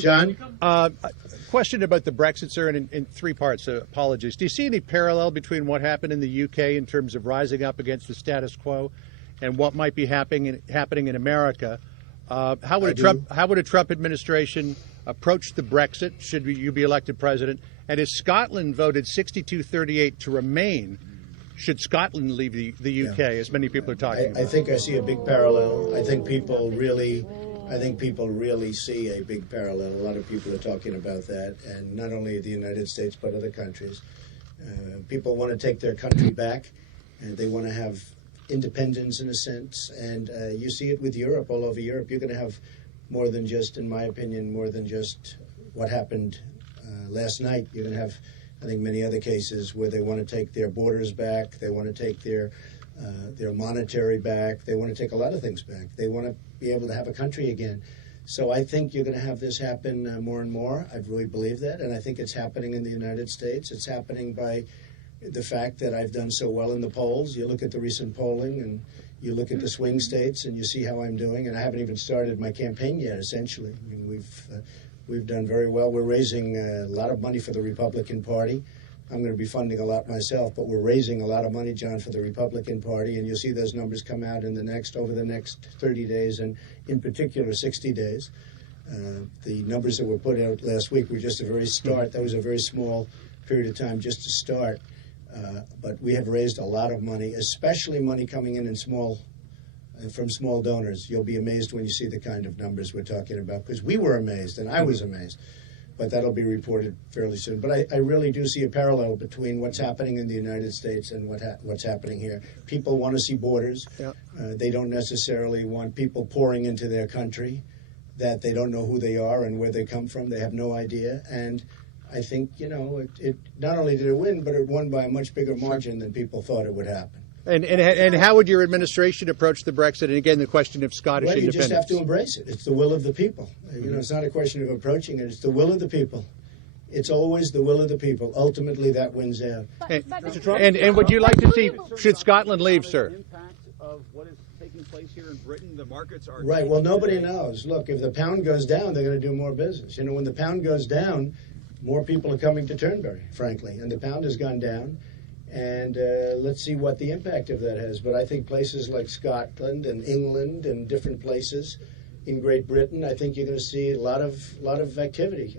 John? Question about the Brexit, sir, and in three parts. Apologies. Do you see any parallel between what happened in the UK in terms of rising up against the status quo and what might be happening in America? How would a Trump administration approach the Brexit should you be elected president? And if Scotland voted 62-38 to remain, should Scotland leave the UK, as many people are talking about? I think I see a big parallel. I think people really see a big parallel. A lot of people are talking about that, and not only the United States but other countries. People want to take their country back, and they want to have independence in a sense. And you see it with Europe, all over Europe. You're going to have more than just, in my opinion, more than just what happened last night. You're going to have, I think, many other cases where they want to take their borders back. They want to take their monetary back. They want to take a lot of things back. They want to be able to have a country again. So I think you're going to have this happen more and more. I really believe that, and I think it's happening in the United States. It's happening by the fact that I've done so well in the polls. You look at the recent polling, and you look at the swing states, and you see how I'm doing. And I haven't even started my campaign yet, essentially. I mean, we've done very well. We're raising a lot of money for the Republican Party. I'm going to be funding a lot myself, but we're raising a lot of money, John, for the Republican Party, and you'll see those numbers come out over the next 30 days, and in particular 60 days. The numbers that were put out last week were just a very start. That was a very small period of time just to start. But we have raised a lot of money, especially money coming in from small donors. You'll be amazed when you see the kind of numbers we're talking about, because we were amazed, and I was amazed. But that'll be reported fairly soon. But I really do see a parallel between what's happening in the United States and what's happening here. People want to see borders. Yep. They don't necessarily want people pouring into their country that they don't know who they are and where they come from. They have no idea. And I think, it not only did it win, but it won by a much bigger margin than people thought it would happen. And how would your administration approach the Brexit? And again, the question of Scottish independence. You just have to embrace it. It's the will of the people. It's not a question of approaching it. It's the will of the people. It's always the will of the people. Ultimately, that wins out. And would you like to see, should Scotland leave, sir? Impact of what is taking place here in Britain, the markets are... Right, well, nobody knows. Look, if the pound goes down, they're going to do more business. When the pound goes down, more people are coming to Turnberry, frankly. And the pound has gone down. And let's see what the impact of that has. But I think places like Scotland and England and different places in Great Britain, I think you're going to see a lot of activity.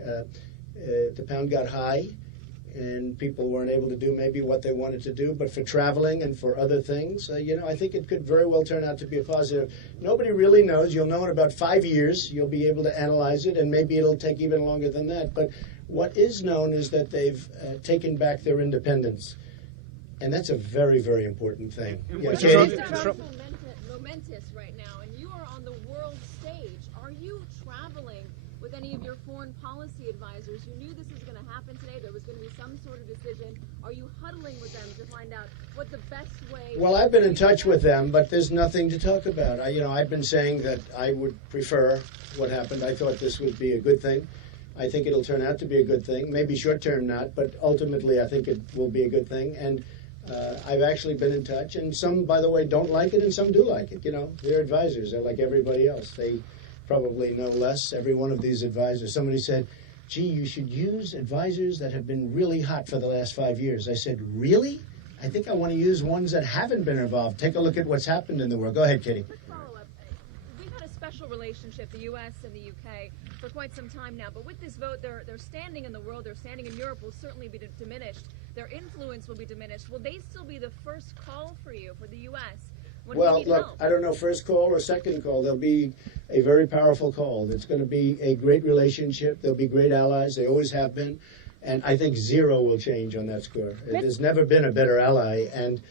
The pound got high, and people weren't able to do maybe what they wanted to do. But for traveling and for other things, I think it could very well turn out to be a positive. Nobody really knows. You'll know in about 5 years. You'll be able to analyze it, and maybe it'll take even longer than that. But what is known is that they've taken back their independence. And that's a very, very important thing. It's so momentous right now, and you are on the world stage. Are you traveling with any of your foreign policy advisors? You knew this was going to happen today. There was going to be some sort of decision. Are you huddling with them to find out what the best way... Well, I've been in touch with them, but there's nothing to talk about. I've been saying that I would prefer what happened. I thought this would be a good thing. I think it'll turn out to be a good thing. Maybe short-term not, but ultimately I think it will be a good thing. And I've actually been in touch, and some, by the way, don't like it, and some do like it. They're advisors. They're like everybody else. They probably know less, every one of these advisors. Somebody said, gee, you should use advisors that have been really hot for the last 5 years. I said, really? I think I want to use ones that haven't been involved. Take a look at what's happened in the world. Go ahead, Kitty. Quick follow-up. We've had a special relationship, the U.S. and the UK, for quite some time now. But with this vote, their standing in the world, their standing in Europe will certainly be diminished. Their influence will be diminished. Will they still be the first call for you, for the U.S.? Well, look, I don't know, first call or second call. There'll be a very powerful call. It's going to be a great relationship. There'll be great allies. They always have been. And I think zero will change on that score. There's never been a better ally, and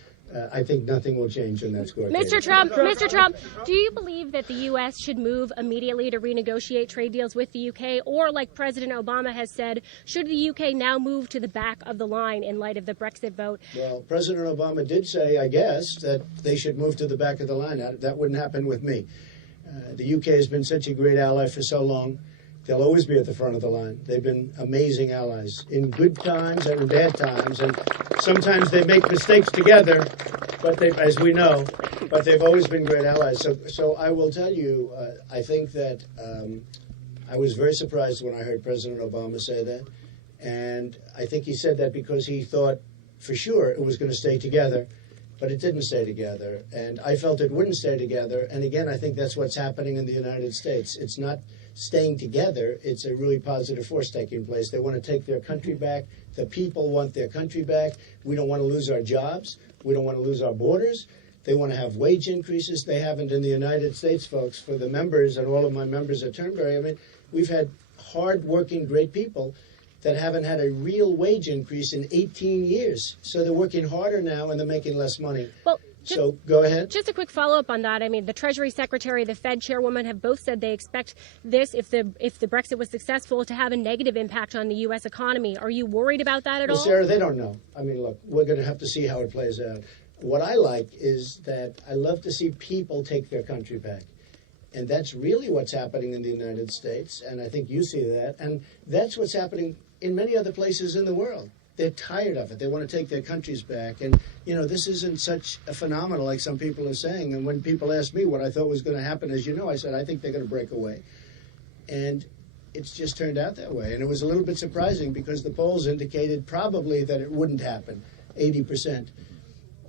I think nothing will change on that score. Mr. Trump, do you believe that the U.S. should move immediately to renegotiate trade deals with the U.K., or, like President Obama has said, should the U.K. now move to the back of the line in light of the Brexit vote? Well, President Obama did say, I guess, that they should move to the back of the line. That wouldn't happen with me. The U.K. has been such a great ally for so long. They'll always be at the front of the line. They've been amazing allies in good times and in bad times, and sometimes they make mistakes together, but as we know, but they've always been great allies. So I will tell you, I think that I was very surprised when I heard President Obama say that. And I think he said that because he thought for sure it was going to stay together, but it didn't stay together. And I felt it wouldn't stay together. And again, I think that's what's happening in the United States. It's not staying together. It's a really positive force taking place. They want to take their country back. The people want their country back. We don't want to lose our jobs. We don't want to lose our borders. They want to have wage increases. They haven't in the United States, folks. For the members and all of my members at Turnberry, I mean, we've had hard-working, great people that haven't had a real wage increase in 18 years. So they're working harder now and they're making less money. Well, so go ahead. Just a quick follow-up on that. I mean, the Treasury Secretary, the Fed Chairwoman have both said they expect this, if the Brexit was successful, to have a negative impact on the U.S. economy. Are you worried about that at all? Sarah, they don't know. I mean, look, we're going to have to see how it plays out. What I like is that I love to see people take their country back. And that's really what's happening in the United States, and I think you see that. And that's what's happening in many other places in the world. They're tired of it. They want to take their countries back. And, you know, this isn't such a phenomenon like some people are saying. And when people ask me what I thought was going to happen, as you know, I said, I think they're going to break away. And it's just turned out that way. And it was a little bit surprising because the polls indicated probably that it wouldn't happen, 80%.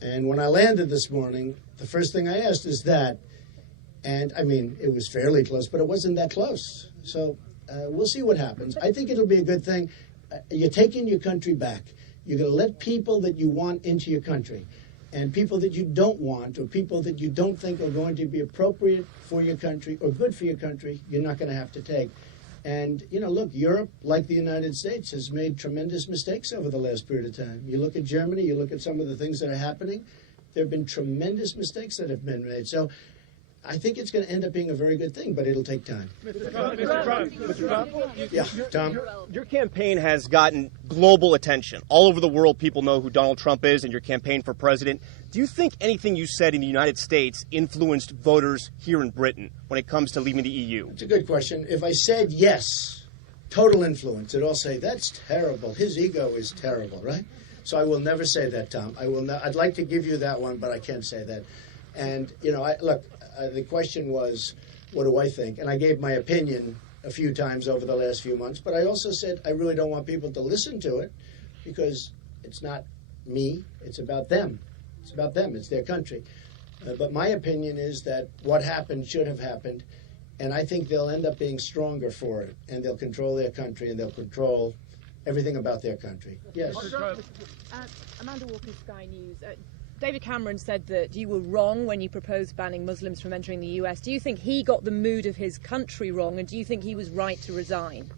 And when I landed this morning, the first thing I asked is that. And, I mean, it was fairly close, but it wasn't that close. So we'll see what happens. I think it'll be a good thing. You're taking your country back. You're going to let people that you want into your country. And people that you don't want or people that you don't think are going to be appropriate for your country or good for your country, you're not going to have to take. And, you know, look, Europe, like the United States, has made tremendous mistakes over the last period of time. You look at Germany, you look at some of the things that are happening, there have been tremendous mistakes that have been made. So I think it's going to end up being a very good thing, but it'll take time. Mr. Trump, Yeah, Tom? your campaign has gotten global attention. All over the world, people know who Donald Trump is and your campaign for president. Do you think anything you said in the United States influenced voters here in Britain when it comes to leaving the EU? It's a good question. If I said yes, total influence, they'd all say, that's terrible. His ego is terrible, right? So I will never say that, Tom. I'd like to give you that one, but I can't say that. And, you know, the question was, what do I think? And I gave my opinion a few times over the last few months, but I also said I really don't want people to listen to it because it's not me, it's about them. It's about them, it's their country. But my opinion is that what happened should have happened, and I think they'll end up being stronger for it, and they'll control their country, and they'll control everything about their country. Yes? Amanda Walker, Sky News. David Cameron said that you were wrong when you proposed banning Muslims from entering the US. Do you think he got the mood of his country wrong, and do you think he was right to resign?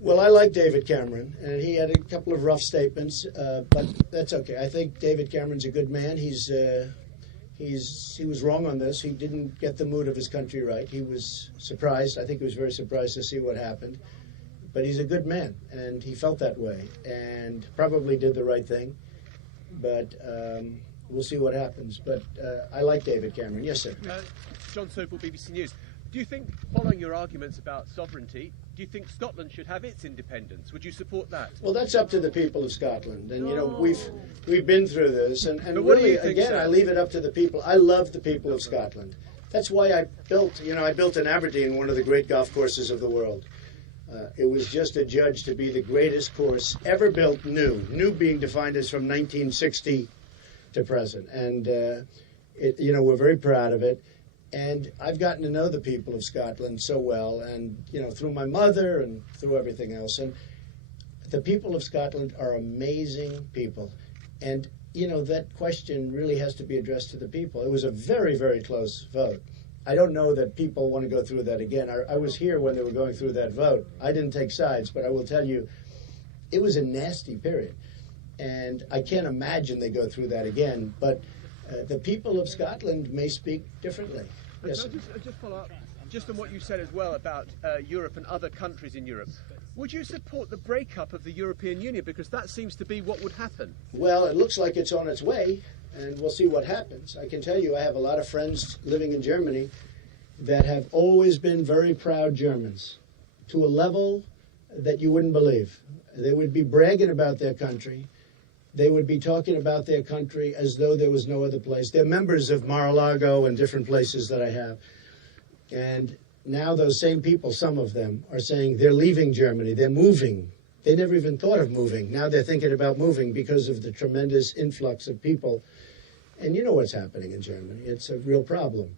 Well, I like David Cameron, and he had a couple of rough statements, but that's okay. I think David Cameron's a good man. He was wrong on this. He didn't get the mood of his country right. He was surprised. I think he was very surprised to see what happened. But he's a good man, and he felt that way, and probably did the right thing. But we'll see what happens. But I like David Cameron. Yes, sir. John Sokol, BBC News. Do you think, following your arguments about sovereignty, do you think Scotland should have its independence? Would you support that? Well, that's up to the people of Scotland. And, you know, we've been through this. And what do really, you think, again, sir? I leave it up to the people. I love the people of Scotland. That's why I built in Aberdeen one of the great golf courses of the world. It was just adjudged to be the greatest course ever built new being defined as from 1960 to present. And, we're very proud of it. And I've gotten to know the people of Scotland so well, and, through my mother and through everything else. And the people of Scotland are amazing people. And, that question really has to be addressed to the people. It was a very, very close vote. I don't know that people want to go through that again. I was here when they were going through that vote. I didn't take sides, but I will tell you, it was a nasty period. And I can't imagine they go through that again. But the people of Scotland may speak differently. Yes. Just follow up, just on what you said as well about Europe and other countries in Europe. Would you support the breakup of the European Union? Because that seems to be what would happen. Well, it looks like it's on its way, and we'll see what happens. I can tell you I have a lot of friends living in Germany that have always been very proud Germans to a level that you wouldn't believe. They would be bragging about their country. They would be talking about their country as though there was no other place. They're members of Mar-a-Lago and different places that I have. And now those same people, some of them, are saying they're leaving Germany, they're moving. They never even thought of moving. Now they're thinking about moving because of the tremendous influx of people. And you know what's happening in Germany. It's a real problem.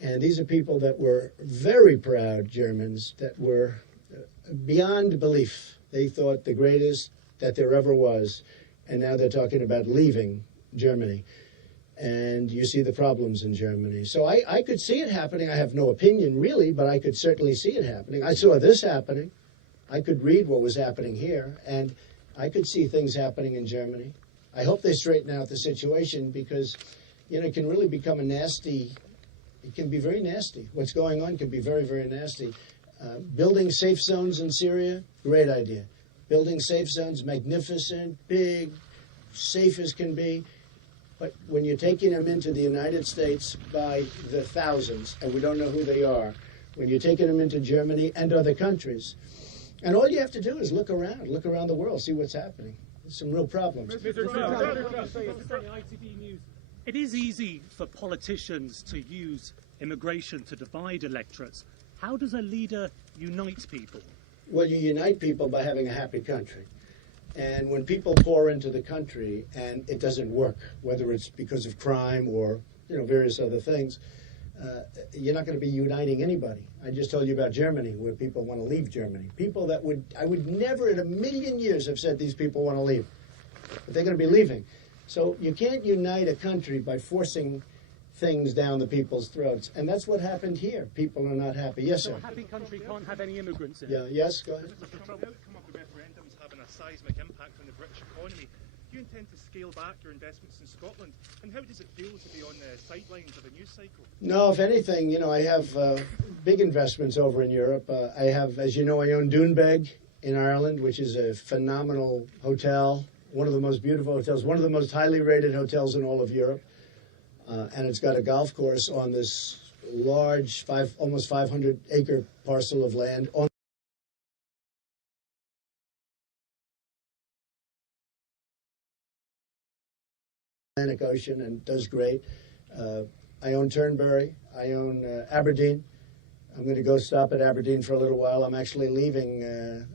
And these are people that were very proud Germans, that were beyond belief. They thought the greatest that there ever was. And now they're talking about leaving Germany. And you see the problems in Germany. So I could see it happening. I have no opinion, really, but I could certainly see it happening. I saw this happening. I could read what was happening here, and I could see things happening in Germany. I hope they straighten out the situation because, you know, it can really become it can be very nasty. What's going on can be very, very nasty. Building safe zones in Syria, great idea. Building safe zones, magnificent, big, safe as can be. But when you're taking them into the United States by the thousands, and we don't know who they are, when you're taking them into Germany and other countries, and all you have to do is look around the world, see what's happening. There's some real problems. It is easy for politicians to use immigration to divide electorates. How does a leader unite people? Well, you unite people by having a happy country. And when people pour into the country and it doesn't work, whether it's because of crime or, you know, various other things, you're not going to be uniting anybody. I just told you about Germany, where people want to leave Germany. People that I would never in a million years have said these people want to leave. But they're going to be leaving. So you can't unite a country by forcing things down the people's throats. And that's what happened here. People are not happy. Yes, sir. So a happy country can't have any immigrants in it. Yeah, yes, go ahead. Mr. Trump, the outcome of the referendum is having a seismic impact on the British economy. Do you intend to scale back your investments in Scotland? And how does it feel to be on the sidelines of a news cycle? No, if anything, you know, I have big investments over in Europe. I have, as you know, I own Turnberry in Ireland, which is a phenomenal hotel, one of the most beautiful hotels, one of the most highly rated hotels in all of Europe. And it's got a golf course on this large, almost 500-acre parcel of land on the Atlantic Ocean, and does great. I own Turnberry. I own Aberdeen. I'm going to go stop at Aberdeen for a little while. I'm actually leaving.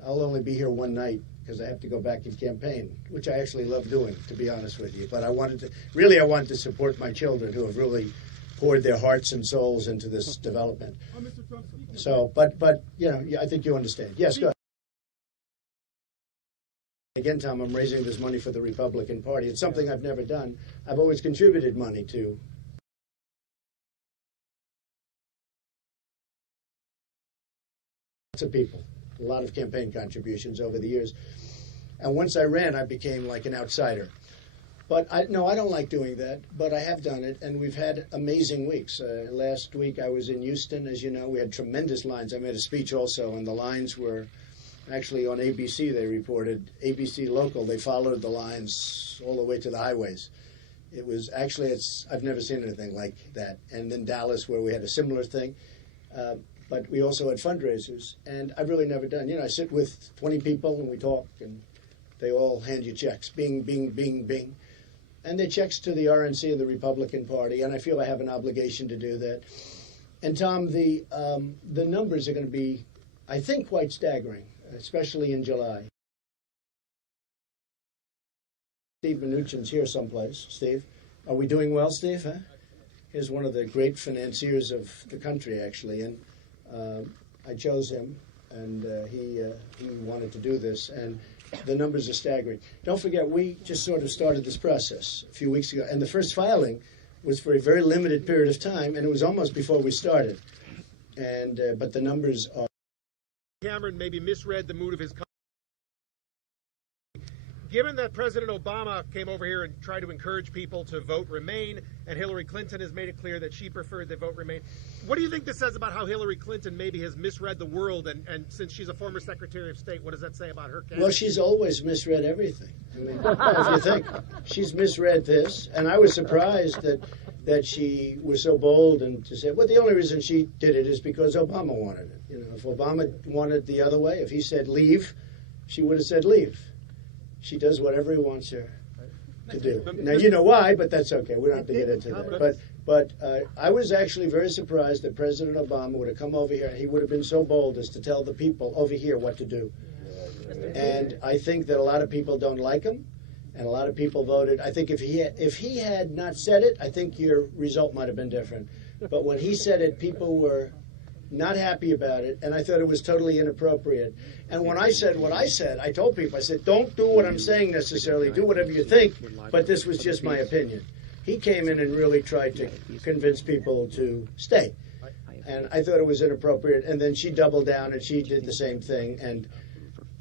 I'll only be here one night because I have to go back and campaign, which I actually love doing, to be honest with you. But I wanted to support my children who have really poured their hearts and souls into this development. So, but you know, I think you understand. Yes, go ahead. Again, Tom, I'm raising this money for the Republican Party. It's something I've never done. I've always contributed money to. Lots of people, a lot of campaign contributions over the years. And once I ran, I became like an outsider. But I don't like doing that, but I have done it, and we've had amazing weeks. Last week I was in Houston, as you know. We had tremendous lines. I made a speech also, and the lines were actually on ABC. They reported, ABC Local, they followed the lines all the way to the highways. It was actually, I've never seen anything like that. And then Dallas, where we had a similar thing. But we also had fundraisers, and I've really never done. You know, I sit with 20 people and we talk, and they all hand you checks, bing, bing, bing, bing. And they're checks to the RNC and the Republican Party, and I feel I have an obligation to do that. And Tom, the numbers are going to be, I think, quite staggering, especially in July. Steve Mnuchin's here someplace. Steve, are we doing well, Steve? Huh? He's one of the great financiers of the country, actually, and I chose him, and he wanted to do this, and the numbers are staggering. Don't forget, we just sort of started this process a few weeks ago, and the first filing was for a very limited period of time, and it was almost before we started. And but the numbers are. Cameron maybe misread the mood of his country. Given that President Obama came over here and tried to encourage people to vote Remain, and Hillary Clinton has made it clear that she preferred they vote Remain, what do you think this says about how Hillary Clinton maybe has misread the world? And since she's a former Secretary of State, what does that say about her candidate? Well, she's always misread everything. I mean, if you think, she's misread this, and I was surprised that she was so bold and to say, well, the only reason she did it is because Obama wanted it. You know, if Obama wanted the other way, if he said leave, she would have said leave. She does whatever he wants her. to do. Now, you know why, but that's okay. We don't have to get into that. But I was actually very surprised that President Obama would have come over here. He would have been so bold as to tell the people over here what to do. And I think that a lot of people don't like him, and a lot of people voted. I think if he had not said it, I think your result might have been different. But when he said it, people were not happy about it, and I thought it was totally inappropriate. And when I said what I said, I told people, I said, don't do what I'm saying necessarily, do whatever you think, but this was just my opinion. He came in and really tried to convince people to stay. And I thought it was inappropriate, and then she doubled down and she did the same thing. And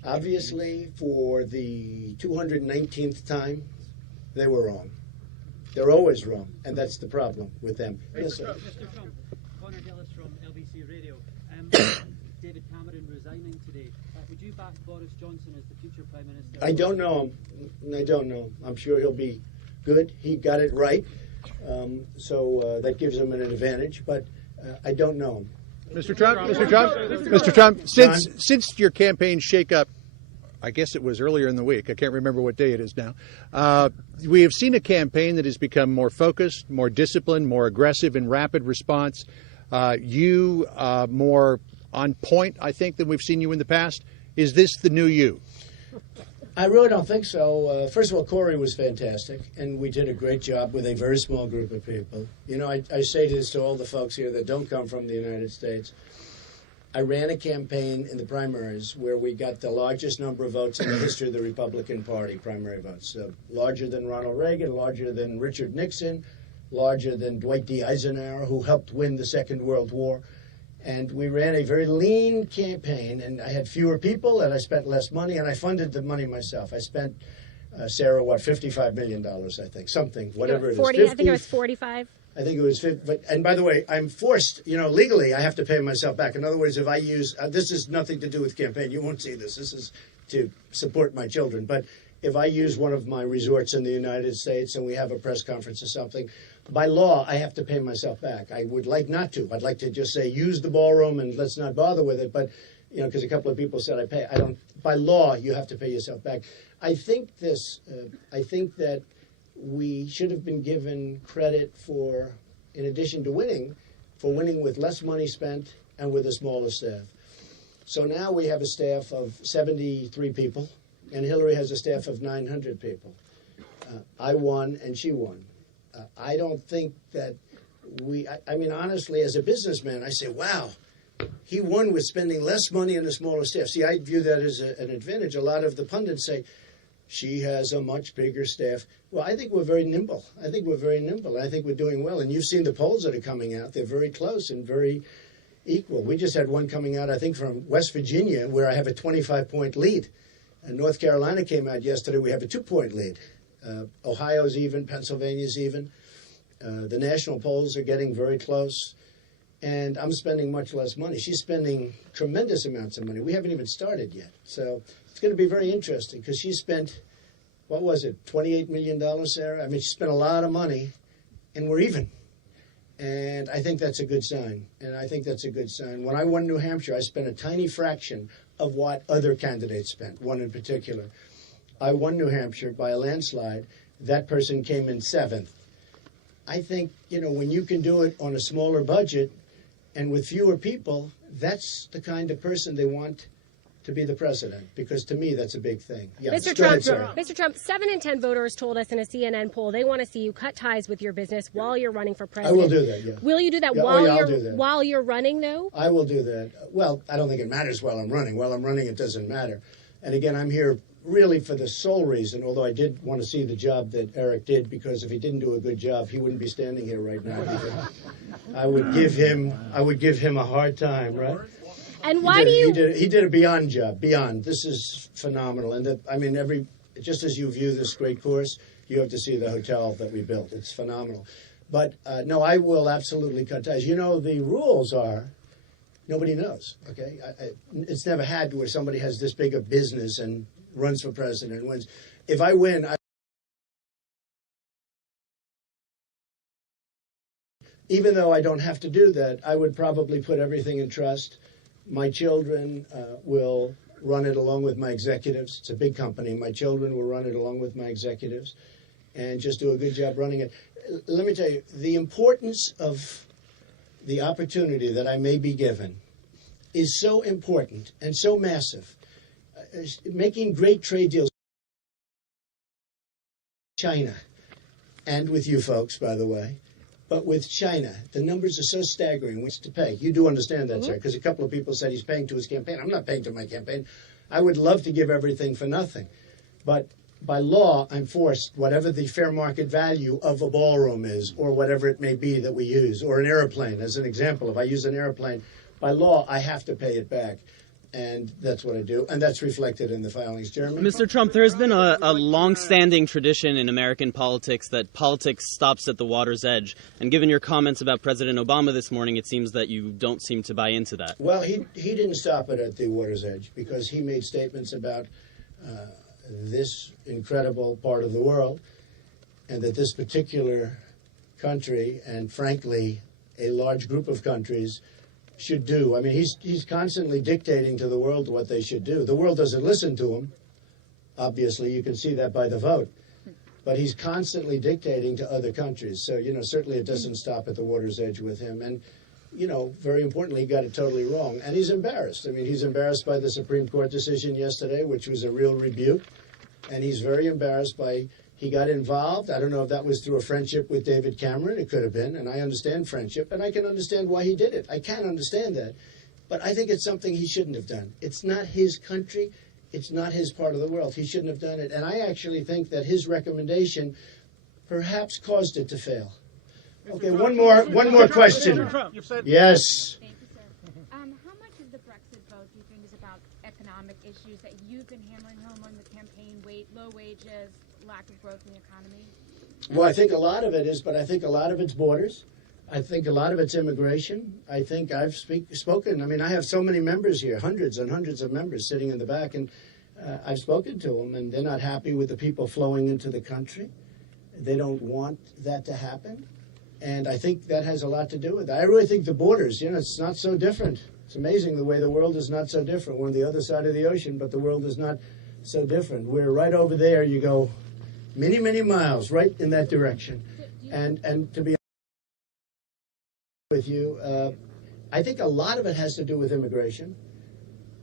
obviously, for the 219th time, they were wrong. They're always wrong, and that's the problem with them. Yes, sir. Mr. Trump, Connor Gillis from LBC Radio. David Cameron resigning today. Would you back Boris Johnson as the future Prime Minister? I don't know him. I don't know him. I'm sure he'll be good. He got it right, so that gives him an advantage, but I don't know him. Mr. Trump, since your campaign shakeup, I guess it was earlier in the week, I can't remember what day it is now, we have seen a campaign that has become more focused, more disciplined, more aggressive in rapid response. You more on point, I think, than we've seen you in the past. Is this the new you? I really don't think so. First of all, Corey was fantastic, and we did a great job with a very small group of people. You know, I say this to all the folks here that don't come from the United States. I ran a campaign in the primaries where we got the largest number of votes in the history of the Republican Party, primary votes. Larger than Ronald Reagan, larger than Richard Nixon, larger than Dwight D. Eisenhower, who helped win the Second World War. And we ran a very lean campaign, and I had fewer people, and I spent less money, and I funded the money myself. I spent, Sarah, $55 million, I think, something, whatever it is. 40, I think it was 45. I think it was 50, and by the way, I'm forced, legally, I have to pay myself back. In other words, if I use, this has nothing to do with campaign, you won't see this, this is to support my children, but if I use one of my resorts in the United States and we have a press conference or something, by law, I have to pay myself back. I would like not to. I'd like to just say, use the ballroom and let's not bother with it, but, because a couple of people said I pay, I don't, by law, you have to pay yourself back. I think that we should have been given credit for, in addition to winning, for winning with less money spent and with a smaller staff. So now we have a staff of 73 people, and Hillary has a staff of 900 people. I won, and she won. I don't think that I mean, honestly, as a businessman, I say, wow, he won with spending less money and a smaller staff. See, I view that as an advantage. A lot of the pundits say, she has a much bigger staff. Well, I think we're very nimble. I think we're doing well. And you've seen the polls that are coming out. They're very close and very equal. We just had one coming out, I think, from West Virginia, where I have a 25-point lead. And North Carolina came out yesterday. We have a 2-point lead. Ohio's even. Pennsylvania's even. The national polls are getting very close. And I'm spending much less money. She's spending tremendous amounts of money. We haven't even started yet. So it's going to be very interesting because she spent, what was it, $28 million, Sarah? I mean, she spent a lot of money, and we're even. And I think that's a good sign. When I won New Hampshire, I spent a tiny fraction of what other candidates spent, one in particular. I won New Hampshire by a landslide. That person came in 7th. I think, when you can do it on a smaller budget and with fewer people, that's the kind of person they want to be the president, because to me that's a big thing. Yeah, Mr. Trump, 7 in 10 voters told us in a CNN poll they want to see you cut ties with your business while you're running for president. I will do that, yeah. Will you do that, while you're running, though? I will do that. Well, I don't think it matters while I'm running. While I'm running, it doesn't matter. And again, I'm here really for the sole reason, although I did want to see the job that Eric did, because if he didn't do a good job, he wouldn't be standing here right now. I would give him a hard time, right? And he did a beyond job. Beyond. This is phenomenal. And just as you view this great course, you have to see the hotel that we built. It's phenomenal. But no, I will absolutely cut ties. The rules are, nobody knows. Okay, it's never had where somebody has this big a business and runs for president and wins. If I win, even though I don't have to do that, I would probably put everything in trust. My children will run it along with my executives. It's a big company. My children will run it along with my executives. and just do a good job running it. Let me tell you, the importance of the opportunity that I may be given is so important and so massive. Making great trade deals with China, and with you folks, by the way, but with China, the numbers are so staggering. What's to pay? You do understand that, sir, because a couple of people said he's paying to his campaign. I'm not paying to my campaign. I would love to give everything for nothing. But by law, I'm forced, whatever the fair market value of a ballroom is, or whatever it may be that we use, or an airplane, as an example. If I use an airplane, by law, I have to pay it back. And that's what I do. And that's reflected in the filings, Jeremy. Mr. Trump, there has been a long-standing tradition in American politics that politics stops at the water's edge. And given your comments about President Obama this morning, it seems that you don't seem to buy into that. Well, he didn't stop it at the water's edge, because he made statements about this incredible part of the world, and that this particular country, and frankly, a large group of countries, should do. I mean, he's constantly dictating to the world what they should do. The world doesn't listen to him. Obviously, you can see that by the vote. But he's constantly dictating to other countries. So, certainly it doesn't stop at the water's edge with him. And, very importantly, he got it totally wrong. And he's embarrassed. I mean, he's embarrassed by the Supreme Court decision yesterday, which was a real rebuke. And he's very embarrassed by he got involved. I don't know if that was through a friendship with David Cameron. It could have been, and I understand friendship, and I can understand why he did it. I can understand that. But I think it's something he shouldn't have done. It's not his country. It's not his part of the world. He shouldn't have done it. And I actually think that his recommendation perhaps caused it to fail. Okay, one more question. Yes. Thank you, sir. How much of the Brexit vote do you think is about economic issues that you've been hammering home on the campaign, low wages, lack of growth in the economy? Well, I think a lot of it is, but I think a lot of it's borders. I think a lot of it's immigration. I think I've spoken. I mean, I have so many members here, hundreds and hundreds of members sitting in the back, and I've spoken to them, and they're not happy with the people flowing into the country. They don't want that to happen, and I think that has a lot to do with it. I really think the borders, it's not so different. It's amazing the way the world is not so different. We're on the other side of the ocean, but the world is not so different. We're right over there. You go many, many miles right in that direction. And to be honest with you, I think a lot of it has to do with immigration.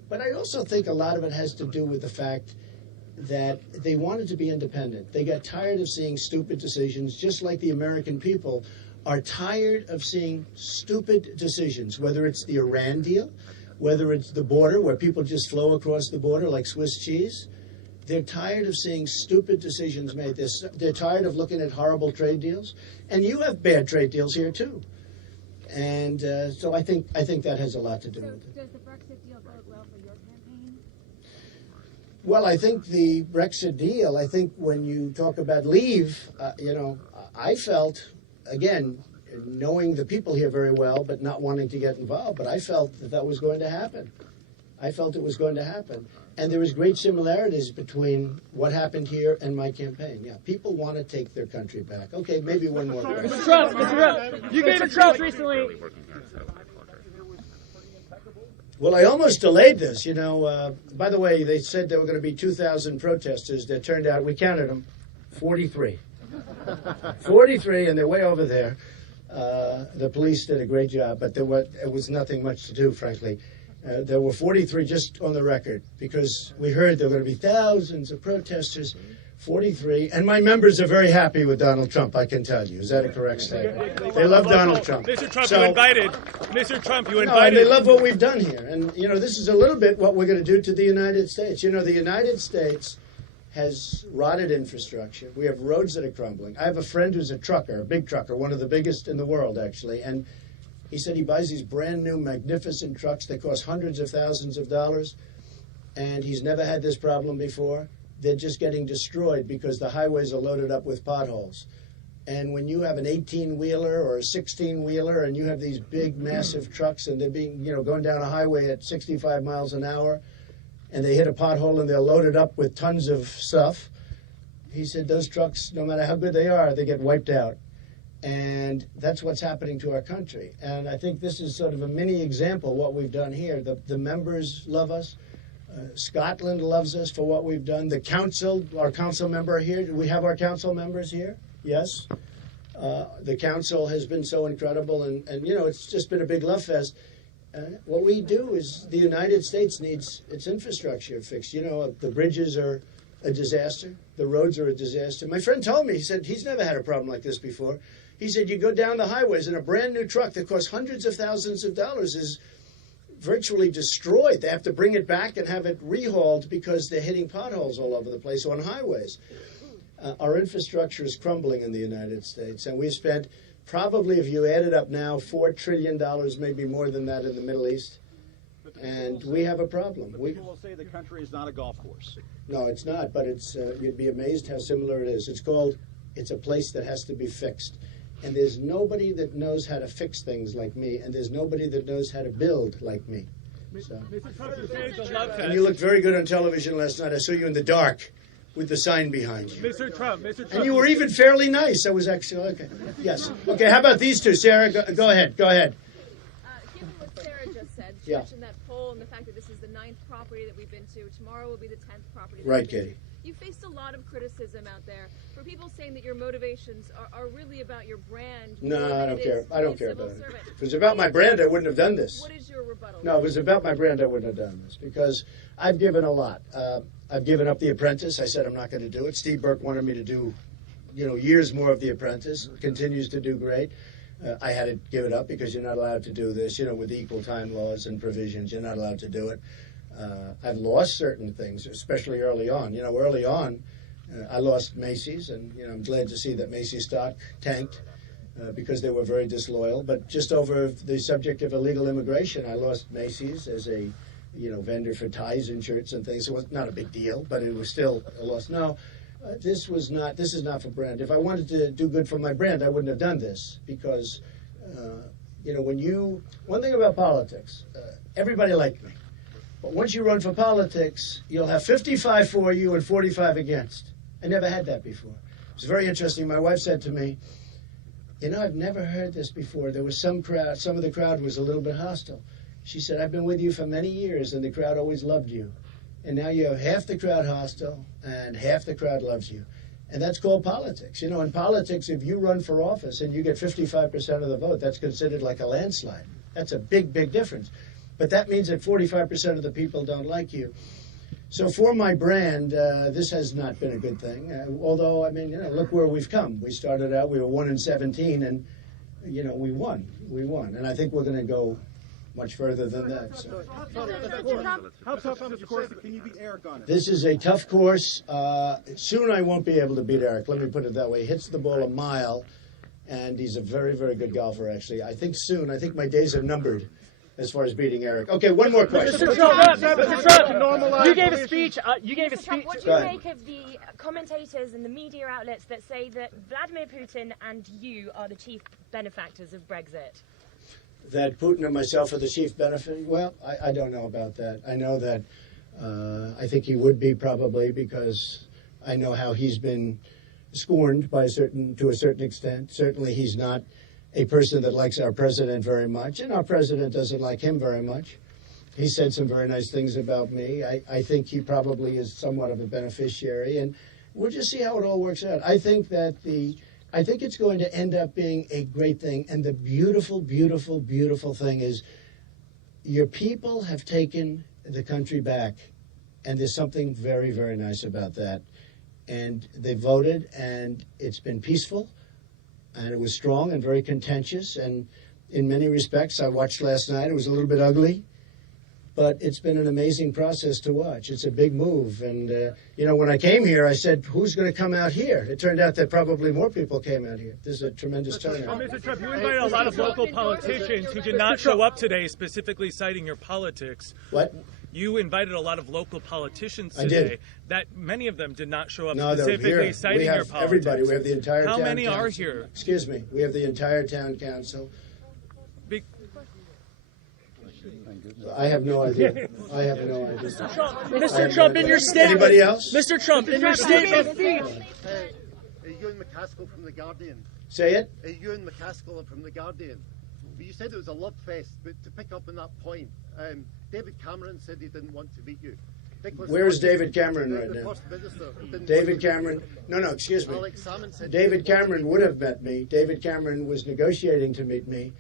But I also think a lot of it has to do with the fact that they wanted to be independent. They got tired of seeing stupid decisions, just like the American people are tired of seeing stupid decisions, whether it's the Iran deal, whether it's the border where people just flow across the border like Swiss cheese. They're tired of seeing stupid decisions made. They're tired of looking at horrible trade deals. And you have bad trade deals here, too. And so I think that has a lot to do with it. Does the Brexit deal bode well for your campaign? Well, I think the Brexit deal, I think when you talk about leave, I felt, again, knowing the people here very well, but not wanting to get involved, but I felt that was going to happen. I felt it was going to happen. And there is great similarities between what happened here and my campaign. Yeah, people want to take their country back. Okay, maybe one more question. Mr. Trump, you gave a Trump recently. Well, I almost delayed this. By the way, they said there were going to be 2,000 protesters. There turned out, we counted them, 43. 43, and they're way over there. The police did a great job, but it was nothing much to do, frankly. There were 43 just on the record, because we heard there were going to be thousands of protesters, 43. And my members are very happy with Donald Trump, I can tell you. Is that a correct statement? They love Donald Trump. Mr. Trump, you invited. Mr. Trump, you invited. No, and they love what we've done here. And, this is a little bit what we're going to do to the United States. The United States has rotted infrastructure. We have roads that are crumbling. I have a friend who's a trucker, a big trucker, one of the biggest in the world, actually. And he said he buys these brand new, magnificent trucks that cost hundreds of thousands of dollars, and he's never had this problem before. They're just getting destroyed because the highways are loaded up with potholes. And when you have an 18-wheeler or a 16-wheeler and you have these big, massive trucks and they're being, going down a highway at 65 miles an hour, and they hit a pothole and they're loaded up with tons of stuff, he said those trucks, no matter how good they are, they get wiped out. And that's what's happening to our country. And I think this is sort of a mini example of what we've done here. The members love us. Scotland loves us for what we've done. The council, our council member here, do we have our council members here? Yes. The council has been so incredible, and it's just been a big love fest. What we do is the United States needs its infrastructure fixed. The bridges are a disaster. The roads are a disaster. My friend told me, he said he's never had a problem like this before. He said you go down the highways and a brand new truck that costs hundreds of thousands of dollars is virtually destroyed. They have to bring it back and have it rehauled because they're hitting potholes all over the place on highways. Our infrastructure is crumbling in the United States, and we've spent probably, if you add it up now, $4 trillion, maybe more than that in the Middle East. And we have a problem. People will say the country is not a golf course. No, it's not, but you'd be amazed how similar it is. It's a place that has to be fixed. And there's nobody that knows how to fix things like me, and there's nobody that knows how to build like me. So. And you looked very good on television last night. I saw you in the dark with the sign behind you. Mr. Trump. And you were even fairly nice. I was actually, okay. Yes. Okay, how about these two? Sarah, go ahead. Given what Sarah just said, she Yeah. mentioned that poll and the fact that this is the 9th property that we've been to. Tomorrow will be the 10th property. Right, we've been to. Katie. You faced a lot of criticism out there for people saying that your motivations are really about your brand. No, more I than don't it care. is I don't to be a care civil about it. servant. If it was about my brand, I wouldn't have done this. What is your rebuttal? No, if it was about my brand, I wouldn't have done this because I've given a lot. I've given up The Apprentice. I said I'm not going to do it. Steve Burke wanted me to do, years more of The Apprentice. Continues to do great. I had to give it up because you're not allowed to do this, with equal time laws and provisions. You're not allowed to do it. I've lost certain things, especially early on. Early on, I lost Macy's, and I'm glad to see that Macy's stock tanked because they were very disloyal. But just over the subject of illegal immigration, I lost Macy's as a vendor for ties and shirts and things. It was not a big deal, but it was still a loss. No, this is not for brand. If I wanted to do good for my brand, I wouldn't have done this because, one thing about politics, everybody liked me. But once you run for politics, you'll have 55 for you and 45 against. I never had that before. It was very interesting. My wife said to me, I've never heard this before. There was some of the crowd was a little bit hostile. She said, I've been with you for many years, and the crowd always loved you. And now you have half the crowd hostile, and half the crowd loves you. And that's called politics. In politics, if you run for office and you get 55% of the vote, that's considered like a landslide. That's a big, big difference. But that means that 45% of the people don't like you. So for my brand, this has not been a good thing. Although, look where we've come. We started out, we were 1-17, and, we won. We won. And I think we're going to go much further than that. So. How tough on this course can you beat Eric on it? This is a tough course. Soon I won't be able to beat Eric. Let me put it that way. He hits the ball a mile, and he's a very, very good golfer, actually. I think soon. I think my days are numbered as far as beating Eric. Okay, one more question. Mr. Trump, you gave a speech. What do you make of the commentators and the media outlets that say that Vladimir Putin and you are the chief benefactors of Brexit? That Putin and myself are the chief benefit? Well, I don't know about that. I know that I think he would be probably because I know how he's been scorned to a certain extent. Certainly he's not a person that likes our president very much, and our president doesn't like him very much. He said some very nice things about me. I think he probably is somewhat of a beneficiary, and we'll just see how it all works out. I think it's going to end up being a great thing, and the beautiful, beautiful, beautiful thing is your people have taken the country back, and there's something very, very nice about that. And they voted, and it's been peaceful, and it was strong and very contentious, and in many respects, I watched last night, it was a little bit ugly, but it's been an amazing process to watch. It's a big move, and when I came here, I said, who's going to come out here? It turned out that probably more people came out here. There's a tremendous turnout. Mr. Trump, you invited a lot of local politicians who did not show up today, specifically citing your politics. What? You invited a lot of local politicians today. I did. That many of them did not show up, No, specifically citing your politics. Everybody. We have the entire town council. How many are here? Excuse me. We have the entire town council. I have no idea. Mr. Trump, in your statement. Anybody else? Mr. Trump, in your statement. Ewan McCaskill from The Guardian. Say it. Ewan McCaskill from The Guardian. You said it was a love fest, but to pick up on that point, David Cameron said he didn't want to meet you. Nicholas Where's Sturgeon, David Cameron right the now? First Minister, didn't David want to- Cameron, no, excuse me. Alex Salmond said David he didn't want Cameron would have met me. David Cameron was negotiating to meet me.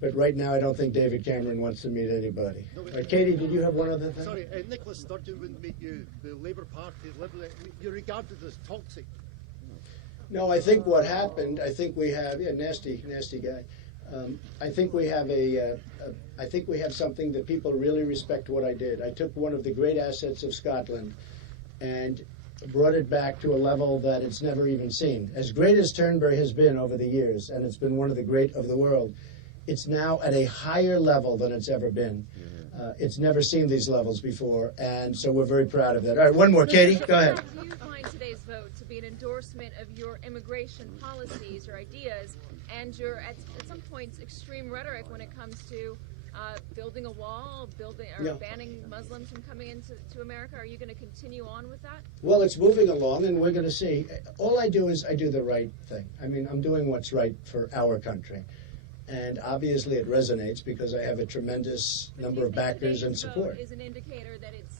But right now, I don't think David Cameron wants to meet anybody. Katie, did you have one other thing? Sorry, Nicholas Sturgeon wouldn't meet you. The Labour Party, Liberal, you're regarded as toxic. No, I think what happened. I think we have nasty guy. I think we have I think we have something that people really respect what I did. I took one of the great assets of Scotland and brought it back to a level that it's never even seen. As great as Turnberry has been over the years, and it's been one of the great of the world, it's now at a higher level than it's ever been. It's never seen these levels before, and so we're very proud of that. All right, one more. Katie, go ahead. Do you find today's vote to be an endorsement of your immigration policies or ideas and your, at some points, extreme rhetoric when it comes to building a wall, banning Muslims from coming into America? Are you going to continue on with that? Well, it's moving along, and we're going to see. All I do is I do the right thing. I mean, I'm doing what's right for our country. And obviously it resonates because I have a tremendous number of backers and support. Vote is an indicator that it's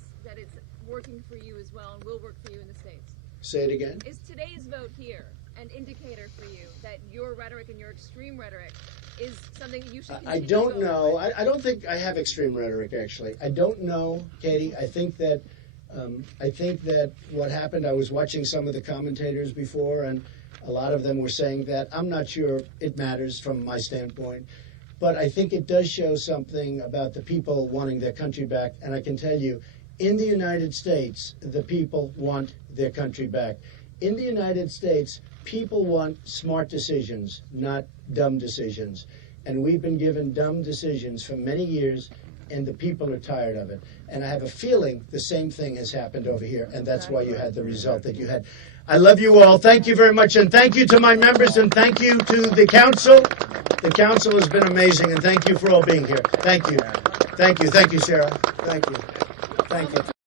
working for you as well and will work for you in the States. Say it again? Is today's vote here an indicator for you that your rhetoric and your extreme rhetoric is something that you should continue I don't to go know. with? I don't think I have extreme rhetoric, actually. I don't know, Katie. I think that what happened, I was watching some of the commentators before, and a lot of them were saying that. I'm not sure it matters from my standpoint, but I think it does show something about the people wanting their country back. And I can tell you, in the United States, the people want their country back. In the United States, people want smart decisions, not dumb decisions. And we've been given dumb decisions for many years, and the people are tired of it. And I have a feeling the same thing has happened over here, and that's why you had the result that you had. I love you all. Thank you very much, and thank you to my members, and thank you to the council. The council has been amazing, and thank you for all being here. Thank you. Thank you. Thank you, Sarah. Thank you. Thank you.